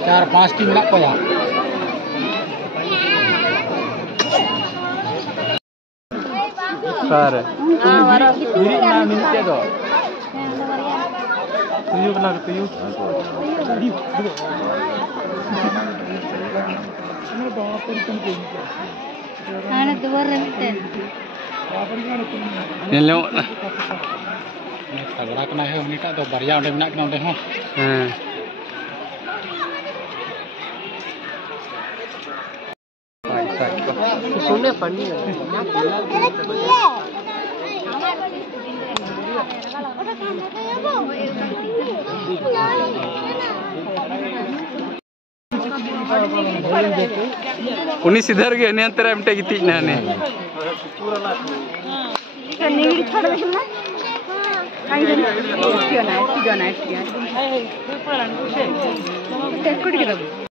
चार पांच टीम ना कोया sir ini na minta do tuyu kena tuyu ana dua rente nelo tagora kena he unita do barya onde menak kena onde ho सुने पढ़नी है उन्हीं सिद्धर के ने अंतर एमटे की तीन ने कन्नी छोड़ देना आई क्यों ना कुछ के दब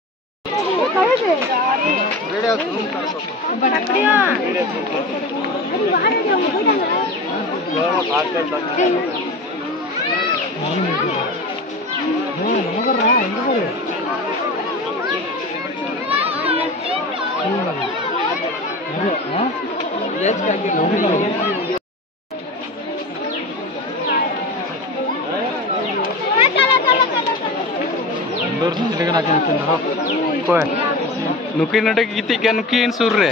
नुकिन नडे गिती क्या नुकिन सुर रे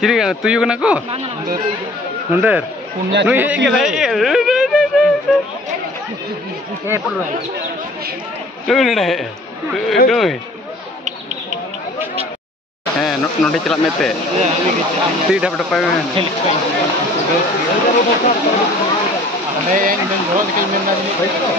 चिरी का तुयु कना को नंदर नुई हे के नुई नडे नुई नोडे चला मेते ती dub dub ada yang menjual di keinginan ini baik kok